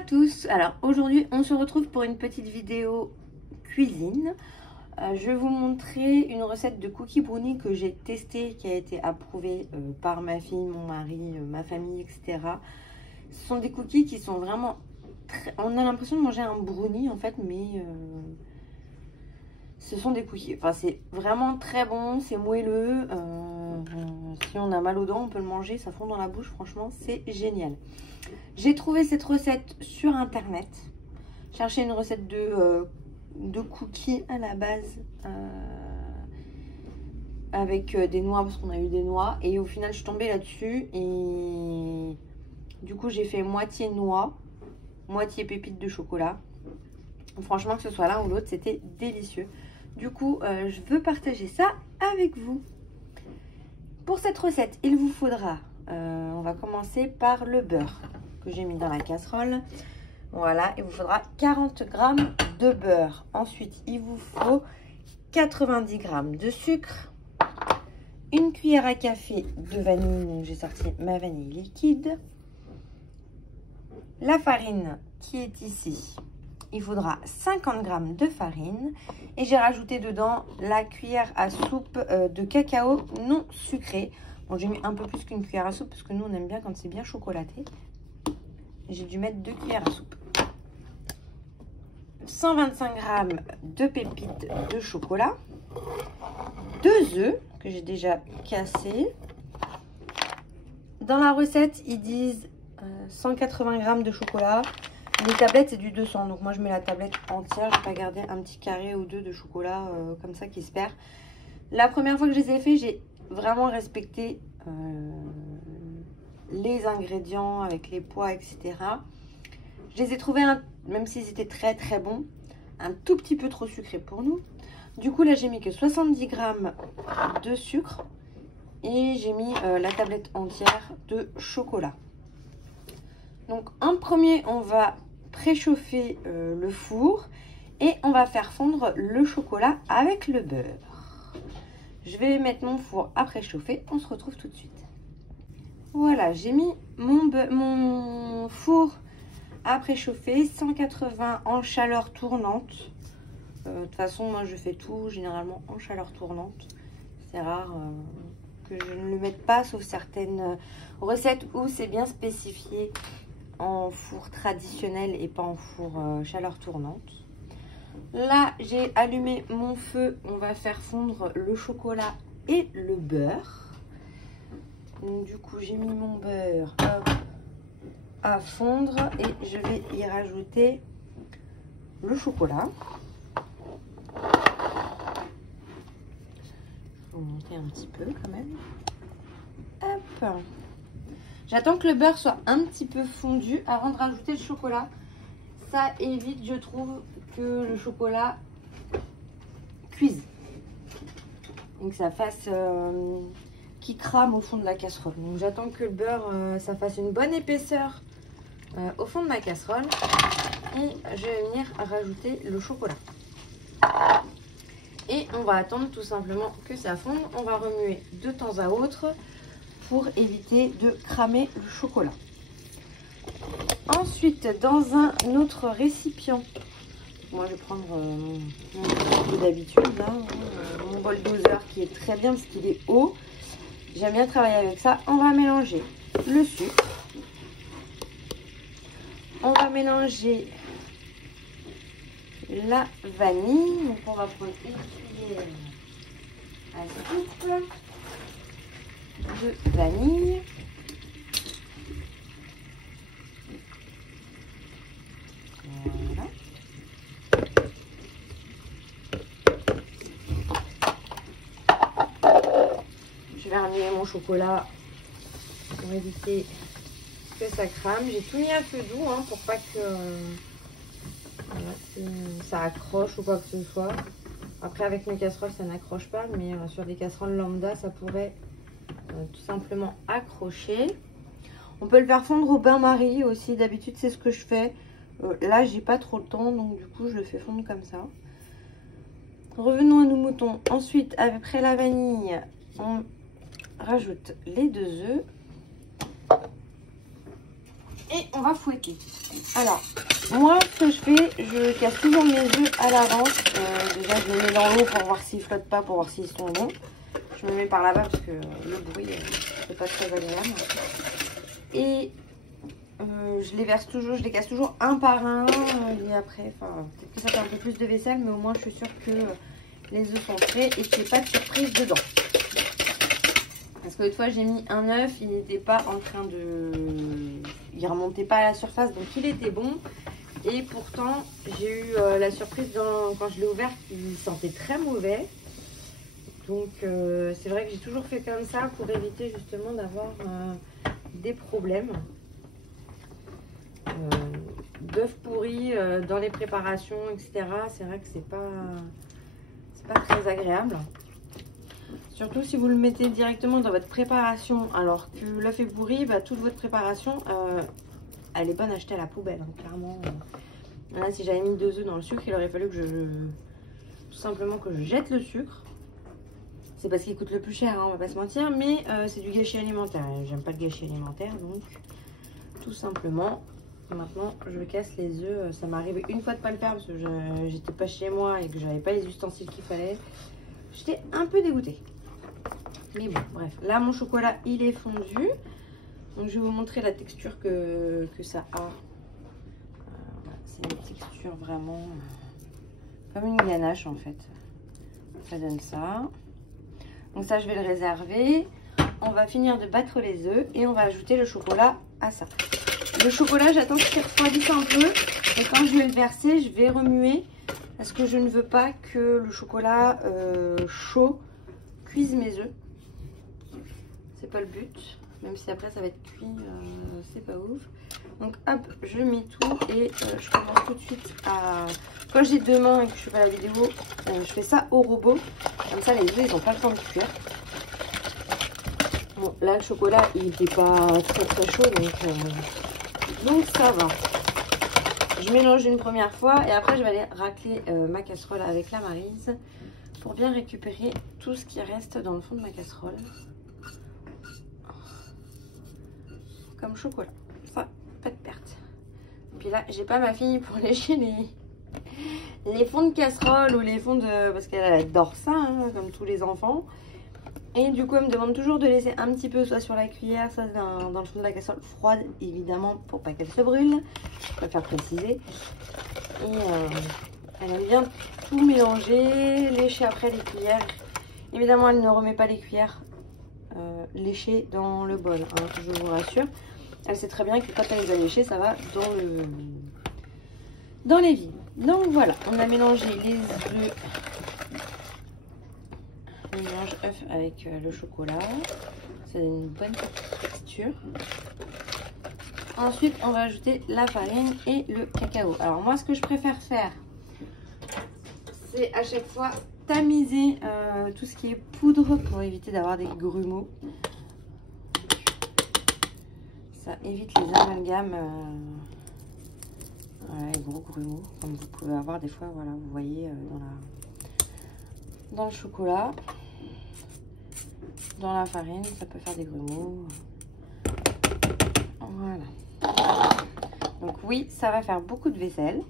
à tous. Alors aujourd'hui on se retrouve pour une petite vidéo cuisine. Je vais vous montrer une recette de cookies brownie que j'ai testée, qui a été approuvée par ma fille, mon mari, ma famille, etc. Ce sont des cookies qui sont vraiment très... On a l'impression de manger un brownie en fait, mais ce sont des cookies. Enfin, c'est vraiment très bon, c'est moelleux. Si on a mal aux dents, on peut le manger, ça fond dans la bouche. Franchement, c'est génial. J'ai trouvé cette recette sur internet. Chercher une recette de cookies à la base avec des noix, parce qu'on a eu des noix. Et au final, je suis tombée là-dessus. Et du coup, j'ai fait moitié noix, moitié pépites de chocolat. Franchement, que ce soit l'un ou l'autre, c'était délicieux. Du coup, je veux partager ça avec vous. Pour cette recette, il vous faudra, on va commencer par le beurre que j'ai mis dans la casserole. Voilà, il vous faudra 40 g de beurre. Ensuite, il vous faut 90 g de sucre, une cuillère à café de vanille. Donc, j'ai sorti ma vanille liquide. La farine qui est ici, il faudra 50 g de farine. Et j'ai rajouté dedans la cuillère à soupe de cacao non sucré. Bon, j'ai mis un peu plus qu'une cuillère à soupe parce que nous, on aime bien quand c'est bien chocolaté. J'ai dû mettre 2 cuillères à soupe. 125 g de pépites de chocolat. 2 œufs que j'ai déjà cassés. Dans la recette, ils disent 180 g de chocolat. Les tablettes, c'est du 200. Donc moi, je mets la tablette entière. Je vais pas garder un petit carré ou deux de chocolat comme ça qui se perd. La première fois que je les ai fait, j'ai vraiment respecté les ingrédients avec les poids, etc. Je les ai trouvés, même s'ils étaient très très bons, un tout petit peu trop sucrés pour nous. Du coup, là, j'ai mis que 70 g de sucre et j'ai mis la tablette entière de chocolat. Donc, en premier, on va préchauffer le four et on va faire fondre le chocolat avec le beurre. Je vais mettre mon four à préchauffer. On se retrouve tout de suite. Voilà, j'ai mis mon four à préchauffer, 180 en chaleur tournante. De toute façon, moi je fais tout généralement en chaleur tournante. C'est rare que je ne le mette pas, sauf certaines recettes où c'est bien spécifié en four traditionnel et pas en four chaleur tournante. Là, j'ai allumé mon feu. On va faire fondre le chocolat et le beurre. Donc, du coup, j'ai mis mon beurre à fondre et je vais y rajouter le chocolat. Je vais monter un petit peu quand même. Hop. J'attends que le beurre soit un petit peu fondu avant de rajouter le chocolat. Ça évite, je trouve, que le chocolat cuise. Donc ça fasse qui crame au fond de la casserole. Donc j'attends que le beurre, ça fasse une bonne épaisseur au fond de ma casserole. Et je vais venir rajouter le chocolat. Et on va attendre tout simplement que ça fonde. On va remuer de temps à autre pour éviter de cramer le chocolat. Ensuite, dans un autre récipient, moi je vais prendre mon bol d'habitude, mon bol doseur qui est très bien parce qu'il est haut. J'aime bien travailler avec ça. On va mélanger le sucre. On va mélanger la vanille. Donc on va prendre une cuillère à soupe de vanille. Voilà. Je vais remuer mon chocolat pour éviter que ça crame. J'ai tout mis à feu doux pour pas que ça accroche ou quoi que ce soit. Après, avec mes casseroles, ça n'accroche pas, mais sur des casseroles lambda, ça pourrait tout simplement accrocher. On peut le faire fondre au bain-marie aussi. D'habitude, c'est ce que je fais. Là, j'ai pas trop le temps, donc du coup, je le fais fondre comme ça. Revenons à nos moutons. Ensuite, après la vanille, on rajoute les 2 œufs. Et on va fouetter. Alors, moi, ce que je fais, je casse toujours mes œufs à l'avance. Déjà, je les mets dans l'eau pour voir s'ils flottent pas, pour voir s'ils sont bons. Je me mets par là-bas parce que le bruit, c'est pas très agréable. Et je les verse toujours, je les casse toujours un par un. Et après, enfin, peut-être que ça fait un peu plus de vaisselle, mais au moins, je suis sûre que les œufs sont frais et qu'il n'y ait pas de surprise dedans. Parce que l'autre fois j'ai mis un œuf, il n'était pas en train de... Il remontait pas à la surface, donc il était bon. Et pourtant j'ai eu la surprise quand je l'ai ouvert qu'il sentait très mauvais. Donc c'est vrai que j'ai toujours fait comme ça pour éviter justement d'avoir des problèmes. D'œufs pourris dans les préparations, etc. C'est vrai que c'est pas très agréable. Surtout si vous le mettez directement dans votre préparation alors que l'œuf est pourri, bah, toute votre préparation, elle est bonne à jeter à la poubelle, hein, clairement. Là, si j'avais mis 2 œufs dans le sucre, il aurait fallu que tout simplement que je jette le sucre. C'est parce qu'il coûte le plus cher, hein, on va pas se mentir, mais c'est du gâchis alimentaire. J'aime pas le gâchis alimentaire, donc tout simplement, maintenant je casse les œufs. Ça m'est arrivé une fois de pas le faire parce que j'étais pas chez moi et que j'avais pas les ustensiles qu'il fallait. J'étais un peu dégoûtée. Mais bon, bref. Là, mon chocolat, il est fondu. Donc, je vais vous montrer la texture que ça a. C'est une texture vraiment comme une ganache, en fait. Ça donne ça. Donc ça, je vais le réserver. On va finir de battre les œufs et on va ajouter le chocolat à ça. Le chocolat, j'attends qu'il refroidisse un peu. Et quand je vais le verser, je vais remuer. Parce que je ne veux pas que le chocolat chaud cuise mes œufs. C'est pas le but, même si après ça va être cuit, c'est pas ouf. Donc hop, je mets tout et je commence tout de suite à... Quand j'ai 2 mains et que je fais pas la vidéo, je fais ça au robot. Comme ça les œufs ils n'ont pas le temps de cuire. Bon là le chocolat il n'était pas très chaud donc ça va. Je mélange une première fois et après je vais aller racler ma casserole avec la Maryse pour bien récupérer tout ce qui reste dans le fond de ma casserole. Comme chocolat, ça, pas de perte. Puis là, j'ai pas ma fille pour lécher les fonds de casserole ou les fonds de... Parce qu'elle adore ça, hein, comme tous les enfants. Et du coup, elle me demande toujours de laisser un petit peu, soit sur la cuillère, soit dans le fond de la casserole, froide, évidemment, pour pas qu'elle se brûle. Je préfère préciser. Et elle aime bien tout mélanger, lécher après les cuillères. Évidemment, elle ne remet pas les cuillères léchées dans le bol, hein, je vous rassure. Elle sait très bien que quand elle les a léchées, ça va dans les vides. Donc voilà, on a mélangé les œufs, le mélange œuf avec le chocolat. Ça donne une bonne texture. Ensuite, on va ajouter la farine et le cacao. Alors moi, ce que je préfère faire, c'est à chaque fois tamiser tout ce qui est poudre pour éviter d'avoir des grumeaux. Ça évite les amalgames, voilà, les gros grumeaux, comme vous pouvez avoir des fois, voilà, vous voyez dans le chocolat, dans la farine, ça peut faire des grumeaux. Voilà. Donc oui, ça va faire beaucoup de vaisselle.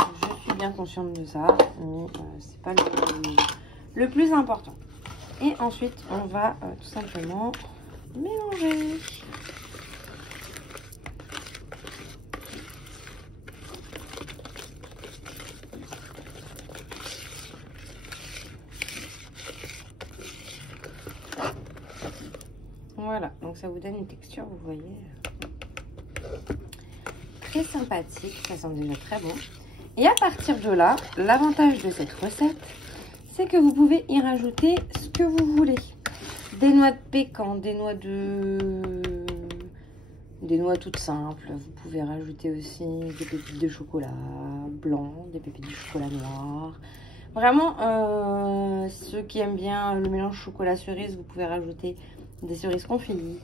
Je suis bien consciente de ça, mais c'est pas le plus important. Et ensuite, on va tout simplement mélanger. Voilà, donc ça vous donne une texture, vous voyez, très sympathique. Ça sent déjà très bon. Et à partir de là, l'avantage de cette recette, c'est que vous pouvez y rajouter ce que vous voulez. Des noix de pécan, des noix toutes simples. Vous pouvez rajouter aussi des pépites de chocolat blanc, des pépites de chocolat noir. Vraiment, ceux qui aiment bien le mélange chocolat-cerise, vous pouvez rajouter des cerises confites.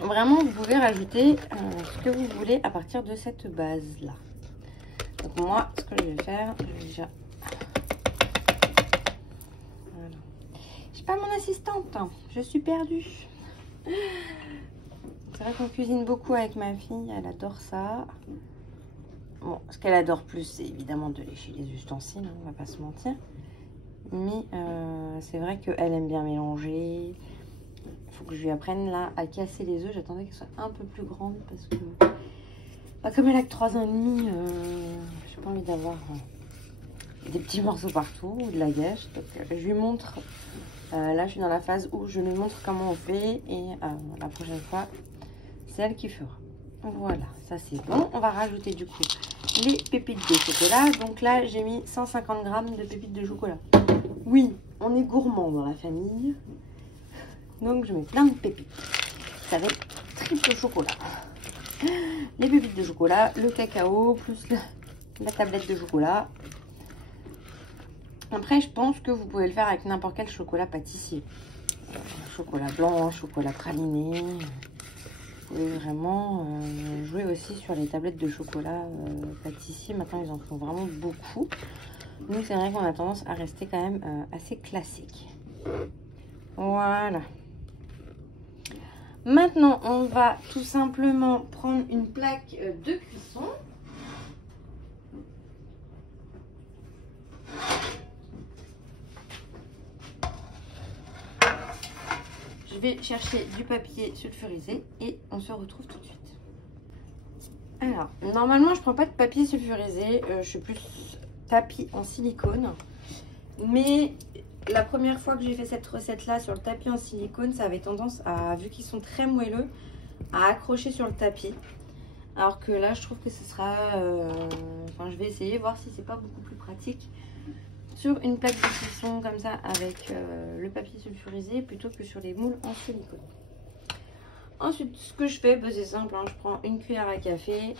Vraiment, vous pouvez rajouter ce que vous voulez à partir de cette base-là. Donc moi, ce que je vais faire, je vais déjà... Voilà. Je suis pas mon assistante, hein. Je suis perdue. C'est vrai qu'on cuisine beaucoup avec ma fille, elle adore ça. Bon, ce qu'elle adore plus, c'est évidemment de lécher les ustensiles, hein, on va pas se mentir. Mais c'est vrai qu'elle aime bien mélanger. Il faut que je lui apprenne là à casser les œufs. J'attendais qu'elle soit un peu plus grande parce que bah, comme elle a que 3 ans et demi, j'ai pas envie d'avoir des petits morceaux partout ou de la gâche. Donc je lui montre. Là je suis dans la phase où je lui montre comment on fait et la prochaine fois c'est elle qui fera. Voilà, ça c'est bon. On va rajouter du coup les pépites de chocolat. Donc là j'ai mis 150 g de pépites de chocolat. Oui, on est gourmand dans la famille. Donc je mets plein de pépites. Ça va être triple chocolat. Les pépites de chocolat, le cacao, plus la tablette de chocolat. Après, je pense que vous pouvez le faire avec n'importe quel chocolat pâtissier. Chocolat blanc, chocolat praliné. Vous pouvez vraiment jouer aussi sur les tablettes de chocolat pâtissier. Maintenant, ils en font vraiment beaucoup. Nous, c'est vrai qu'on a tendance à rester quand même assez classique. Voilà. Maintenant, on va tout simplement prendre une plaque de cuisson. Je vais chercher du papier sulfurisé et on se retrouve tout de suite. Alors, normalement, je prends pas de papier sulfurisé. Je suis plus tapis en silicone. Mais la première fois que j'ai fait cette recette-là sur le tapis en silicone, ça avait tendance à, vu qu'ils sont très moelleux, à accrocher sur le tapis. Alors que là, je trouve que ce sera... enfin, je vais essayer, voir si c'est pas beaucoup plus pratique sur une plaque de cuisson comme ça avec le papier sulfurisé plutôt que sur les moules en silicone. Ensuite, ce que je fais, bah, c'est simple, hein, je prends une cuillère à café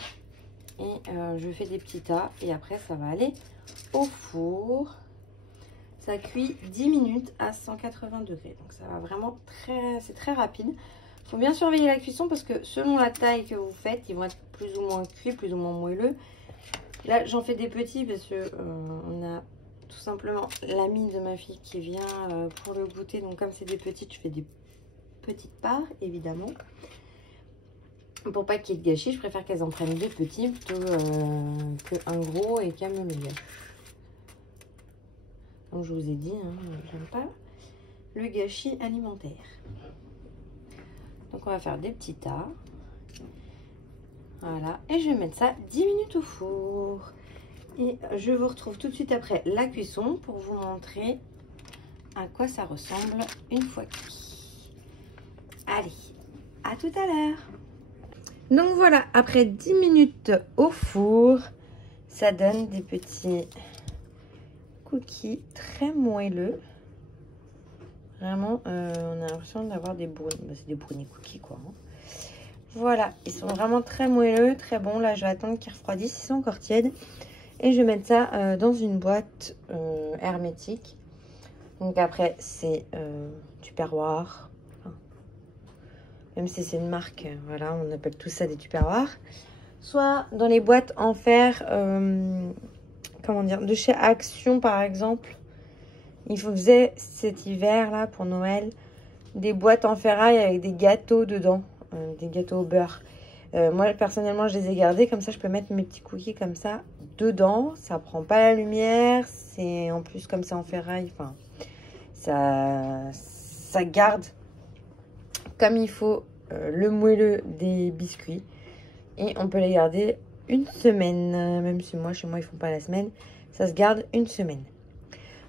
et je fais des petits tas et après ça va aller au four. Ça cuit 10 minutes à 180 degrés, donc ça va vraiment c'est très rapide. Il faut bien surveiller la cuisson parce que selon la taille que vous faites, ils vont être plus ou moins cuits, plus ou moins moelleux. Là, j'en fais des petits parce que on a tout simplement l'amie de ma fille qui vient pour le goûter. Donc comme c'est des petites, je fais des petites parts, évidemment. Pour pas qu'il y ait de gâchis, je préfère qu'elles en prennent deux petits plutôt qu'un gros et qu'elles me le gâchent. Comme je vous ai dit, hein, j'aime pas le gâchis alimentaire. Donc on va faire des petits tas. Voilà, et je vais mettre ça 10 minutes au four. Et je vous retrouve tout de suite après la cuisson pour vous montrer à quoi ça ressemble une fois cuit. Allez, à tout à l'heure. Donc voilà, après 10 minutes au four, ça donne des petits cookies très moelleux. Vraiment, on a l'impression d'avoir des brownies. Bah, c'est des brownies cookies, quoi. Hein. Voilà, ils sont vraiment très moelleux, très bons. Là, je vais attendre qu'ils refroidissent, ils sont encore tièdes. Et je vais mettre ça dans une boîte hermétique. Donc après, c'est Tupperware. Enfin, même si c'est une marque, voilà, on appelle tout ça des Tupperware. Soit dans les boîtes en fer, comment dire, de chez Action par exemple. Il faisait cet hiver là pour Noël des boîtes en ferraille avec des gâteaux dedans, des gâteaux au beurre. Moi personnellement je les ai gardés, comme ça je peux mettre mes petits cookies comme ça dedans. Ça prend pas la lumière, c'est en plus comme ça en ferraille, enfin ça garde comme il faut le moelleux des biscuits et on peut les garder une semaine, même si moi chez moi ils font pas la semaine, ça se garde une semaine.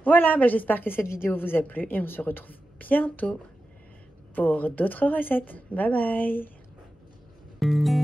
Voilà, bah j'espère que cette vidéo vous a plu et on se retrouve bientôt pour d'autres recettes. Bye bye.